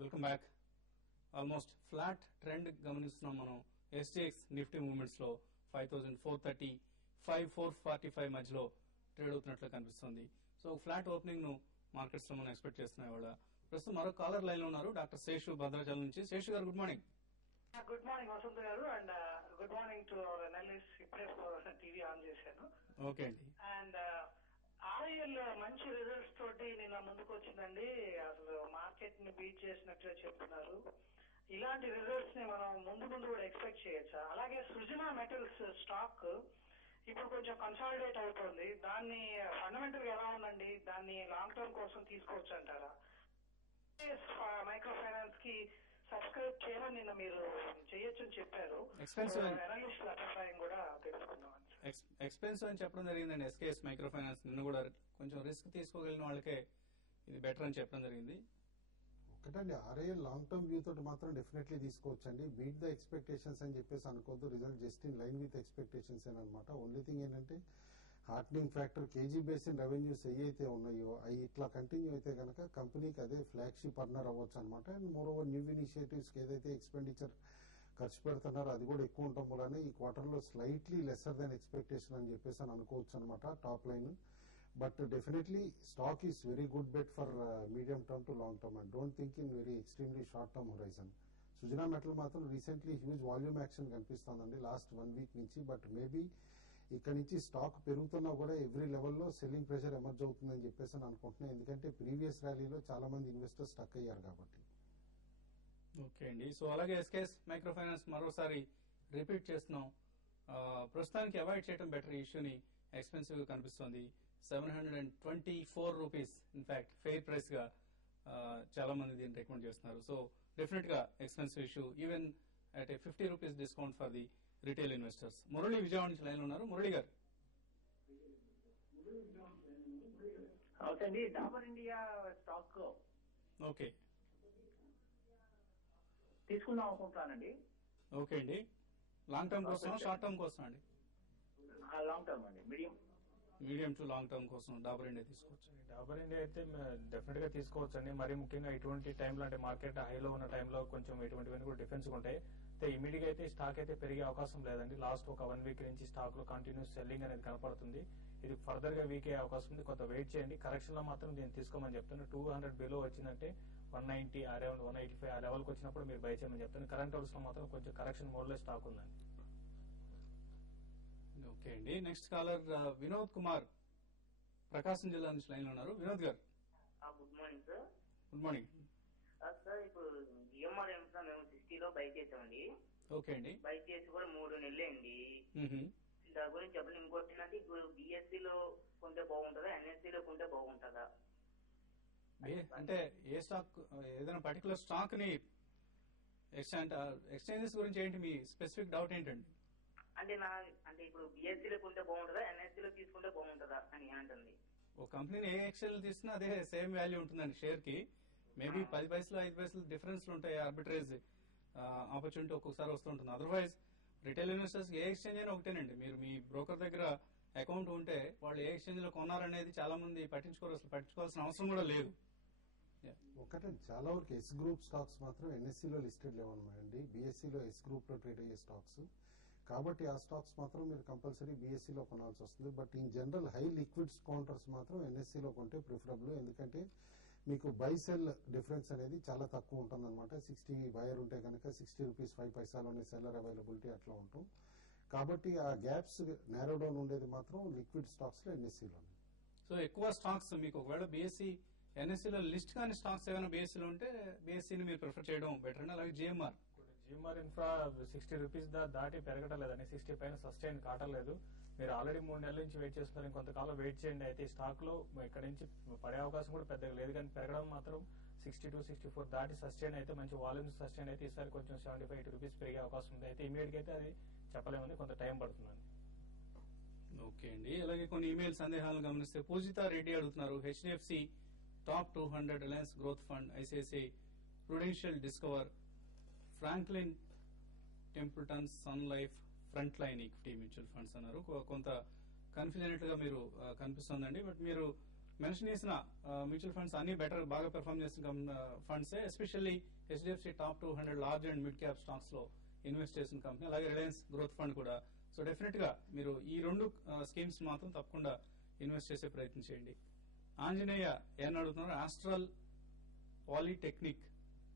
Welcome back. Almost flat trend గమనిస్తున్నాం మనం. SGX Nifty movements లో 5430 5445 మధ్యలో ట్రేడ్ అవుతున్నట్లు కనిపిస్తుంది. సో ఫ్లాట్ ఓపెనింగ్ ను మార్కెట్స్ లో మనం ఎక్స్పెక్ట్ చేస్తున్నాయి. వాళ్ళ ప్రస్తుతం మరో కాలర్ లైన్ లో ఉన్నారు, డాక్టర్ శేషు భద్రాచలం నుంచి. శేషు గారు, good morning. Good morning Vasant గారు, and good morning to our analyst. ఇప్పుడే టీవీ ఆన్ చేశాను. ఓకే అండి. అండ్ ఆర్ఐఎల్ మంచి రిజల్ట్స్ తోటి నిన్న ముందుకు వచ్చిందండి. అసలు మార్కెట్ ని బీట్ చేసినట్లే చెప్తున్నారు. ఇలాంటి రిజల్ట్స్ ని మనం ముందు కూడా ఎక్స్పెక్ట్ చేయొచ్చా? అలాగే సృజన మెటల్స్ స్టాక్ ఇప్పుడు కొంచెం కన్సాలిడేట్ అవుతుంది. దాన్ని ఫండమెంటల్ గా ఎలా ఉందండి? దాన్ని లాంగ్ టర్మ్ కోసం తీసుకోవచ్చు అంటారా? మైక్రో ఫైనాన్స్ కి సబ్స్క్రైబ్ చేయమని నిన్న మీరు చేయొచ్చు అని చెప్పారు. అనలిస్టుల అభిప్రాయం కూడా తెలుసుకుందాం. ఎక్స్పెన్సివ్ అని చెప్పడం జరిగిందండి. ఎస్కేఎస్ మైక్రో ఫైనాన్స్ నిన్న కూడా కొంచెం రిస్క్ తీసుకోగలిగిన వాళ్ళకే ఇది బెటర్ అని చెప్పడం జరిగింది. ఒకటండి, ఆర్ఐఎల్ లాంగ్ టర్మ్ వ్యూ తోటి మాత్రం డెఫినెట్లీ తీసుకోవచ్చండి. బీట్ ద ఎక్స్పెక్టేషన్స్ అని చెప్పేసి అనుకోవద్దు. Result just in line with expectations అనమాట. ఓన్లీ థింగ్ ఏంటంటే heartening factor KG basin revenues ఏవైతే ఉన్నాయో అవి ఇట్లా కంటిన్యూ అయితే కనుక కంపెనీకి అదే ఫ్లాగ్షిప్ అర్నర్ అవ్వచ్చు అనమాట. And more over new initiatives కి ఏదైతే ఎక్స్పెండిచర్ ఖర్చు పెడుతున్నారో అది కూడా ఎక్కువ ఉండటం వల్లనే ఈ క్వార్టర్ లో స్లైట్లీ లెసర్ దాన్ ఎక్స్పెక్టేషన్ అని చెప్పేసి అని అనుకోవచ్చు అనమాట top line. But definitely stock is very good bet for medium term to long term and don't think in very extremely short term horizon. Sujana metal మాత్రం రీసెంట్లీ హ్యూజ్ వాల్యూమ్ యాక్షన్ కనిపిస్తోందండి last 1 week నుంచి. But maybe ఇక్కడ నుంచి stock పెరుగుతున్నా కూడా every లెవెల్లో selling pressure emerge అవుతుందని చెప్పేసి అని అనుకుంటున్నాను. ఎందుకంటే ప్రీవియస్ ర్యాలీలో చాలా మంది ఇన్వెస్టర్స్ స్టక్ అయ్యారు కాబట్టి. ఓకే అండి. సో అలాగే ఎస్కేఎస్ మైక్రో ఫైనాన్స్ మరోసారి రిపీట్ చేస్తున్నాం. ప్రస్తుతానికి అవాయిడ్ చేయడం బెటర్. ఇష్యూని ఎక్స్పెన్సివ్ గా కనిపిస్తోంది. 724 రూపీస్ ఇన్ఫాక్ట్ ఫెయిర్ ప్రైస్ గా చాలా మంది దీన్ని రికమెండ్ చేస్తున్నారు. సో డెఫినెట్ గా expensive issue even at 50 rupees discount for the retail investors. Murali Vijayawada నుంచి లైన్ ఉన్నారు. మురళి గారు. అవునండి, డాబర్ ఇండియా స్టాక్ ఓకే తీసుకుందాం అనుకుంటానండి. ఓకే అండి. లాంగ్ టర్మ్ కోసం షార్ట్ టర్మ్ కోసం అండి? లాంగ్ టర్మ్ అండి, మీడియం టు లాంగ్ టర్మ్ కోసం డాబర్ ఇండియా తీసుకోవచ్చు. డాబర్ ఇండియా అయితే డెఫినెట్ గా తీసుకోవచ్చు అండి. మరి ముఖ్యంగా ఇటువంటి టైంలో అంటే మార్కెట్ హైలో ఉన్న టైంలో కొంచెం ఇటువంటివన్నీ కూడా డిఫెన్స్ ఉంటాయి. అయితే ఇమీడియట్ గా అయితే స్టాక్ అయితే పెరిగే అవకాశం లేదండి. లాస్ట్ ఒక 1 వీక్ నుంచి స్టాక్ లో కంటిన్యూస్ సెల్లింగ్ అనేది కనపడుతుంది. ఇది ఫర్దర్ గా వీక్ అయ్యే అవకాశం ఉంది. కొంత వెయిట్ చేయండి. కరెక్షన్ లో మాత్రం దీన్ని తీసుకోమని చెప్తాను. 200 బిలో వచ్చిందంటే 190 అరౌండ్ 185 ఆ లెవెల్కి వచ్చినప్పుడు మీరు బై చేయమని చెప్తాను. కరెంట్ అవర్స్ లో మాత్రం కొంచెం కరెక్షన్ మోడ్ లో స్టాక్ ఉందండి. ఓకే అండి. నెక్స్ట్ కాలర్ వినోద్ కుమార్ ప్రకాశం జిల్లా నుంచి లైన్ లో ఉన్నారు. వినోద్ గారు. Good morning sir. Good morning sir. ఇప్పుడు జిఎంఆర్ ఎంసా మేము 60లో బై చేసామండి. ఓకే అండి. బై చేసి కూడా 3 నెలలే అండి. దాని గురించి చెప్పండి. ఇంకోటి ఏంటంటే ఇప్పుడు బిఎస్సీలో కొంటే బాగుంటుందా, ఎన్ఎస్సీలో కొంటే బాగుంటుందా? అంటే ఏ స్టాక్, ఏదైనా పర్టికులర్ స్టాక్ ని ఎక్స్చేంజెస్ గురించి ఏంటి మీ స్పెసిఫిక్ డౌట్ ఏంటండి? అంటే ఇప్పుడు బిఎస్సీలో కొంటే బాగుంటుందా, ఎన్ఎస్సీలో తీసుకుంటే బాగుంటుందా అని అంటుంది. ఓ కంపెనీని ఏ ఎక్స్చేంజ్ తీసుకున్నా అదే సేమ్ వాల్యూ ఉంటుందండి షేర్ కి. మేబీ 10 పైసలు 5 పైసలు డిఫరెన్స్ ఉంటాయి. ఆర్బిట్రేజ్ ఆపర్చునిటీ ఒక్కొక్కసారి వస్తుంటుంది. అదర్వైజ్ రిటైల్ ఇన్వెస్టర్స్ ఏ ఎక్స్చేంజ్ అయినా ఒకటేనండి. మీరు మీ బ్రోకర్ దగ్గర అకౌంట్ ఉంటే వాళ్ళు ఏ ఎక్స్చేంజ్ లో కొన్నారనేది చాలా మంది పట్టించుకోరు. అసలు పట్టించుకోవాల్సిన అవసరం కూడా లేదు. ఒకటండి, చాలా వరకు ఎస్ గ్రూప్ స్టాక్స్ మాత్రం ఎన్ఎస్సీలో లిస్టెడ్ లేవన్నమాటండి. బీఎస్సీలో ఎస్ గ్రూప్ లో ట్రేడ్ అయ్యే స్టాక్స్ కాబట్టి ఆ స్టాక్స్ మాత్రం మీరు కంపల్సరీ బీఎస్సీలో కొనాల్సి వస్తుంది. But in general high liquids counters మాత్రం ఎన్ఎస్సీలో కొంటే ప్రిఫరబుల్. ఎందుకంటే మీకు బై సెల్ డిఫరెన్స్ అనేది చాలా తక్కువ ఉంటుంది అనమాట. 60 బయర్ ఉంటే కనుక 60 రూపీస్ 5 పైసాలోనే సెల్లర్ అవైలబిలిటీ అట్లా ఉంటాం. కాబట్టి ఆ గ్యాప్స్ నేరో డౌన్ ఉండేది మాత్రం లిక్విడ్ స్టాక్స్ లో ఎన్ఎస్సీలోనే. సో ఎక్కువ స్టాక్స్ మీకు ఒకవేళ బీఎస్సీ ఎన్ఎస్సీలో లిస్ట్ కాని స్టాక్స్ ఏమైనా బీఎస్సీలో ఉంటే బీఎస్సీని మీరు ప్రిఫర్ చేయడం బెటర్ అండి. అలాగే జిఎంఆర్ ఇన్ఫ్రా 60 రూపీస్ దాటి పెరగడం లేదని, 60 పైన సస్టైన్ కావట్లేదు. మీరు ఆల్రెడీ 3 నెలల నుంచి వెయిట్ చేస్తున్నారు. ఇంకొంతకాలం వెయిట్ చేయండి. అయితే ఈ స్టాక్ లో ఇక్కడ నుంచి పడే అవకాశం కూడా పెద్దగా లేదు, కానీ పెరగడం మాత్రం 62, 64 దాటి సస్టైన్ అయితే మంచి వాల్యూమ్ సస్టైన్ అయితే ఈసారి కొంచెం 75 రూపీస్ పెరిగే అవకాశం ఉంది. అయితే ఇమీడియట్ గా అయితే అది చెప్పలేమని కొంత టైం పడుతుందండి. ఓకే అండి. అలాగే కొన్ని ఇమెయిల్ సందేహాలను గమనిస్తే పూజిత రెడ్డి అడుగుతున్నారు. HDFC top 200, Reliance growth fund, ICICI Prudential, discover, Franklin Templeton, Sun Life, front line equity mutual funds అన్నారు. కొంత కన్ఫ్యూజ్ అయినట్లుగా మీరు కనిపిస్తోందండి. బట్ మీరు మెన్షన్ చేసిన మ్యూచువల్ ఫండ్స్ అన్ని బెటర్ బాగా పెర్ఫామ్ చేసిన funds, especially HDFC top 200 large and mid cap stocks లో ఇన్వెస్ట్ చేసిన కంపెనీ, అలాగే రిలయన్స్ గ్రోత్ ఫండ్ కూడా. సో డెఫినెట్ గా మీరు ఈ రెండు స్కీమ్స్ మాత్రం తప్పకుండా ఇన్వెస్ట్ చేసే ప్రయత్నం చేయండి. ఆంజనేయ ఏం అడుగుతున్నారు, ఆస్ట్రల్ పాలిటెక్నిక్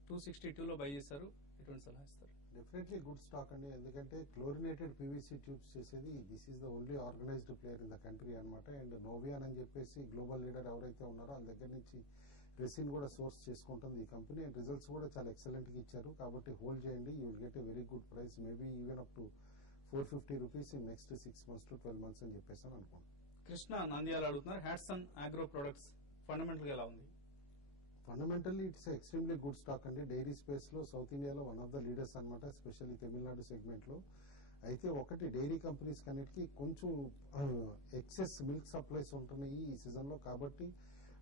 262 లో బై చేశారు, ఎటువంటి సలహా ఇస్తారు? డెఫినెట్లీ గుడ్ స్టాక్ అండి, ఎందుకంటే క్లోరినేటెడ్ పీవీసీ ట్యూబ్స్ చేసేది this is the only organised player in the country అనమాట. అండ్ నోవియాన్ అని చెప్పేసి గ్లోబల్ లీడర్ ఎవరైతే ఉన్నారో వాళ్ళ దగ్గర నుంచి రెసిన్ కూడా సోర్స్ చేసుకుంటుంది ఈ కంపెనీ. అండ్ రిజల్ట్స్ కూడా చాలా ఎక్సలెంట్ గా ఇచ్చారు, కాబట్టి హోల్డ్ చేయండి. You will get a very good price, maybe even up to 450 rupees in next 6 months to 12 months అని చెప్పేసి అనుకోండి. కృష్ణ నంద్యాల అడుగుతున్నారు, హ్యాట్సన్ ఆగ్రో ప్రొడక్ట్స్ ఫండమెంటల్ గా ఎలా ఉంది? Fundamentally it's extremely good stock అండి. డైరీ స్పేస్ లో సౌత్ ఇండియాలో వన్ ఆఫ్ ద లీడర్స్ అనమాట, ఎస్పెషల్లీ తమిళనాడు సెగ్మెంట్ లో. అయితే ఒకటి డైరీ కంపెనీస్ కన్నిటికి కొంచెం ఎక్సెస్ మిల్క్ సప్లైస్ ఉంటున్నాయి ఈ సీజన్ లో, కాబట్టి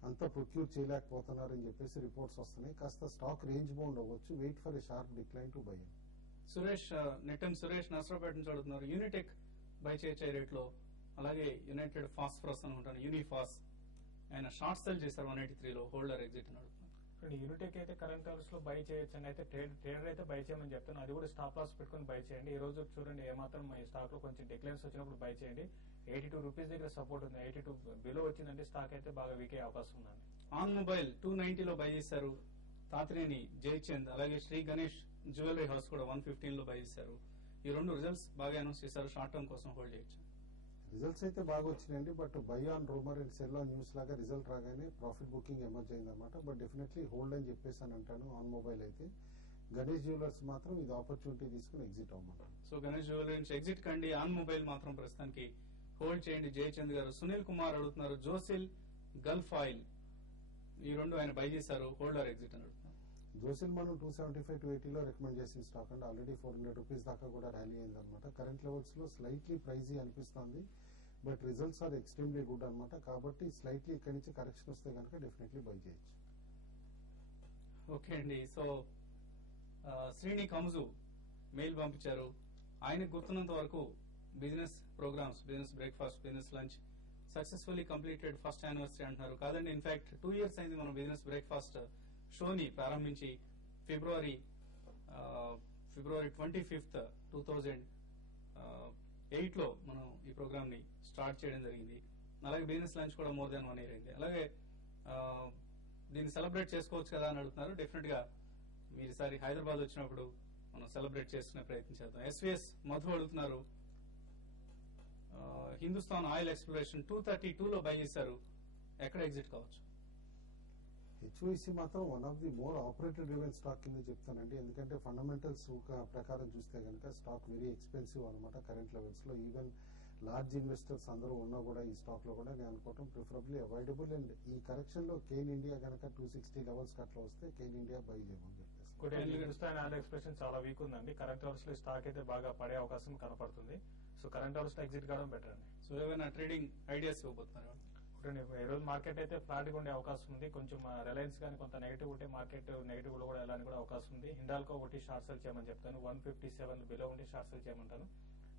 అంతా ప్రొక్యూర్ చేయలేకపోతున్నారని చెప్పేసి రిపోర్ట్స్ వస్తున్నాయి. కాస్త స్టాక్ రేంజ్ బౌండ్ అవ్వచ్చు, wait for a sharp decline to buy. Suresh నెట్టన్ సురేష్ నర్సరావుపేట నుంచి అడుగుతున్నారు, యూనిటెక్ బై చేయొచ్చే రేట్ లో, అలాగే యునైటెడ్ ఫాస్ఫరస్ అనుకుంటాను యూనిఫాస్ ఆయన షార్ట్ సెల్ చేశారు 183 లో, హోల్డర్ ఎగ్జిట్ అని అడుగుతున్నారు. యూనిటెక్ అయితే కరెంట్ అవర్స్ లో బై చేయొచ్చు అని అయితే ట్రేడర్ అయితే బై చేయమని చెప్తాను. అది కూడా స్టాప్ లాస్ పెట్టుకుని బై చేయండి. ఈ రోజు చూడండి ఏమాత్రం ఈ స్టాక్ లో కొంచెం డిక్లైన్స్ వచ్చినప్పుడు బై చేయండి. 82 రూపీస్ దగ్గర సపోర్ట్ ఉంది, 82 బిలో వచ్చిందంటే స్టాక్ అయితే బాగా వీక్ అయ్యే అవకాశం ఉందండి. ఆన్ మొబైల్ 290 లో బై చేశారు తాత్రేని జయచంద్, అలాగే శ్రీ గణేష్ జ్యువెలరీ హౌస్ కూడా 115 లో బై చేశారు. ఈ రెండు రిజల్ట్స్ బాగా అనౌన్స్ చేశారు, షార్ట్ టర్మ్ కోసం హోల్డ్ చేయొచ్చు. రిజల్ట్స్ అయితే బాగా వచ్చినాయండి, but by on rumour and cell on news లాగా రిజల్ట్ రాగానే ప్రాఫిట్ బుకింగ్ ఎమర్జ్ అయిందన్నమాట. బట్ డెఫినెట్లీ హోల్డ్ అని చెప్పేసి అని అంటాను ఆన్ మొబైల్ అయితే. గణేష్ జ్యువెలర్స్ మాత్రం ఇది ఆపర్చునిటీ తీసుకుని ఎగ్జిట్ అవ్వమంటారు. సో గణేష్ జ్యువెలరీ నుంచి ఎగ్జిట్ కండి, ఆన్ మొబైల్ మాత్రం ప్రస్తుతానికి హోల్డ్ చేయండి. జయచంద్ గారు. సునీల్ కుమార్ అడుగుతున్నారు, జోసిల్ గల్ఫ్ ఆయిల్ ఈ రెండు ఆయన బై చేశారు, హోల్డర్ ఎగ్జిట్ అని అడుగుతున్నారు. జోసిల్ మనం 275 to 80 లో రికమెండ్ చేసిన స్టాక్ అండి, ఆల్రెడీ 400 రూపీస్ దాకా కూడా ర్యాలీ అయిందనమాట. కరెంట్ లెవెల్స్ లో స్లైట్లీ ప్రైజీ అనిపిస్తుంది, but results are extremely good అనమాట. కాబట్టి స్లైట్లీ ఇక్కడి నుంచి కరెక్షన్ వస్తే కనుక డెఫినెట్లీ బై చేయొచ్చు. ఓకే అండి. సో శ్రీని కముజు మెయిల్ పంపించారు, ఆయనకు గుర్తున్నంత వరకు business programmes, business breakfast, business lunch successfully completed first anniversary అంటున్నారు. కాదండి, ఇన్ఫాక్ట్ 2 years అయింది మనం బిజినెస్ బ్రేక్ఫాస్ట్ షోని ప్రారంభించి. ఫిబ్రవరి 25th 2008 లో మనం ఈ ప్రోగ్రామ్ ని స్టార్ట్ చేయడం జరిగింది. అలాగే బిజినెస్ లంచ్ కూడా మోర్ దాన్ 1 year అయింది. అలాగే దీన్ని సెలబ్రేట్ చేసుకోవచ్చు కదా అని అడుగుతున్నారు. డెఫినెట్ గా మీరు ఈసారి హైదరాబాద్ వచ్చినప్పుడు మనం సెలబ్రేట్ చేసుకునే ప్రయత్నం చేద్దాం. ఎస్వీఎస్ మధు అడుగుతున్నారు, హిందుస్థాన్ ఆయిల్ ఎక్స్ప్లోరేషన్ 232 లో బై చేశారు, ఎక్కడ ఎగ్జిట్ కావచ్చు? హెచ్ఓఐసి మాత్రం one of the more operator driven stock కింద చెప్తానండి, ఎందుకంటే ఫండమెంటల్స్ ప్రకారం చూస్తే కనుక స్టాక్ వెరీ ఎక్స్పెన్సివ్ అనమాట కరెంట్ లెవెల్స్ లో. ఈవెన్ లార్జ్ ఇన్వెస్టర్స్ అందరూ ఉన్నా కూడా ఈ స్టాక్ లో కూడా నేను అనుకోవటం ప్రిఫరబ్లీ అవాయిడబుల్. అండ్ ఈ కరెక్షన్ లో కేన్ ఇండియా కనుక 260 లెవెల్స్ అట్లా వస్తే కేన్ ఇండియా బై చేయమని చెప్పేసి. హిందుస్థాన్ ఆయిల్ ఎక్స్ప్రెషన్ చాలా వీక్ ఉందండి, కరెంట్ అవర్స్ లో స్టాక్ అయితే బాగా పడే అవకాశం కనపడుతుంది. సో కరెంట్ అవర్స్ లో ఎగ్జిట్ కావడం బెటర్ అండి. సో ఏమైనా ట్రేడింగ్ ఐడియాస్ ఇవ్వబోతున్నారు? ఈ రోజు మార్కెట్ అయితే ఫ్లాట్ గా ఉండే అవకాశం ఉంది. కొంచెం రిలయన్స్ కానీ కొంత నెగిటివ్ ఉంటే మార్కెట్ నెగిటివ్ లో కూడా వెళ్ళడానికి కూడా అవకాశం ఉంది. హిండాల్కో ఒకటి షార్ట్ సెల్ చేయమని చెప్తాను, 157 బిలో ఉండి షార్ట్ సెల్ చేయమంటాను.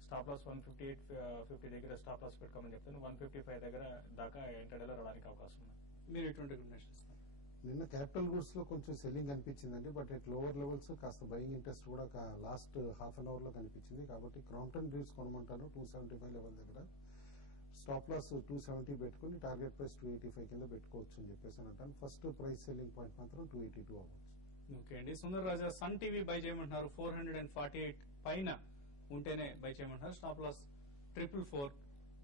స్టాప్ లాస్ 158.50 దగ్గర స్టాప్ లాస్ పెట్టుకోమని చెప్తాను. 155 దగ్గర దాకా ఇంటర్డేలో రావడానికి అవకాశం ఉంది. మీరు ఎటువంటి రికమెండేషన్ ఇస్తారు? నిన్న క్యాపిటల్ గూడ్స్ లో కొంచెం సెల్లింగ్ అనిపించిందండి, బట్ ఎట్ లోవర్ లెవెల్స్ కాస్త బయింగ్ ఇంట్రెస్ట్ కూడా లాస్ట్ హాఫ్ అన్ అవర్ లో కనిపించింది. కాబట్టి క్రాంప్టన్ డ్రీవ్స్ కొనమంటాను 275 లెవెల్ దగ్గర. స్టాప్ లాస్ 270 పెట్టుకుని టార్గెట్ ప్రైస్ 285 కింద పెట్టుకోవచ్చు అని చెప్పేసి అంటాను. ఫస్ట్ ప్రైస్ సెల్లింగ్ పాయింట్ మాత్రం 282 అవ్వచ్చు. ఓకే అండి. సుందర్ రాజా సన్ టీవీ బై చేయమంటున్నారు, 448 పైన ఉంటేనే బై చేయమంటున్నారు. స్టాప్ లాస్ 444,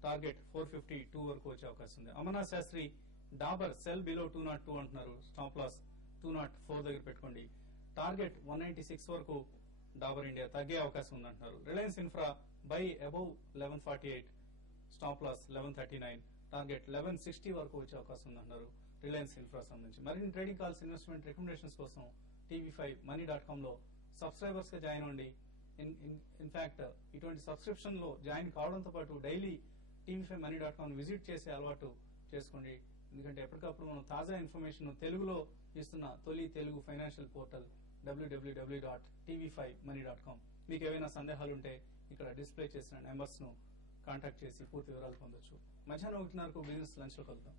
టార్గెట్ 452 వరకు వచ్చే అవకాశం ఉంది. అమర్నాథ్ శాస్త్రి డాబర్ సెల్ బిలో 202 అంటున్నారు, స్టాప్ లాస్ 204 దగ్గర పెట్టుకోండి. టార్గెట్ 196 వరకు డాబర్ ఇండియా తగ్గే అవకాశం ఉంది అంటున్నారు. Reliance infra buy above 1148, stop loss 1139, target 1160 వరకు వచ్చే అవకాశం ఉంది అంటున్నారు రిలయన్స్ ఇన్ఫ్రా సంబంధించి. మరిన్ని ట్రేడింగ్ కాల్స్, ఇన్వెస్ట్మెంట్ రికమెండేషన్స్ కోసం tv5money.com లో సబ్స్క్రైబర్స్ గా జాయిన్ అవ్వండి. ఇన్ఫాక్ట్ ఇటువంటి సబ్స్క్రిప్షన్ లో జాయిన్ కావడంతో పాటు డైలీ tv5money.com విజిట్ చేసే అలవాటు చేసుకోండి. ఎందుకంటే ఎప్పటికప్పుడు మనం తాజా ఇన్ఫర్మేషన్ తెలుగులో ఇస్తున్న తొలి తెలుగు ఫైనాన్షియల్ పోర్టల్ www.tv5money.com. మీకు ఏవైనా సందేహాలు ఉంటే ఇక్కడ డిస్ప్లే చేసిన నెంబర్స్ ను కాంటాక్ట్ చేసి పూర్తి వివరాలు పొందొచ్చు. మధ్యాహ్నం 1:30 బిజినెస్ లంచ్ లో కలుద్దాం.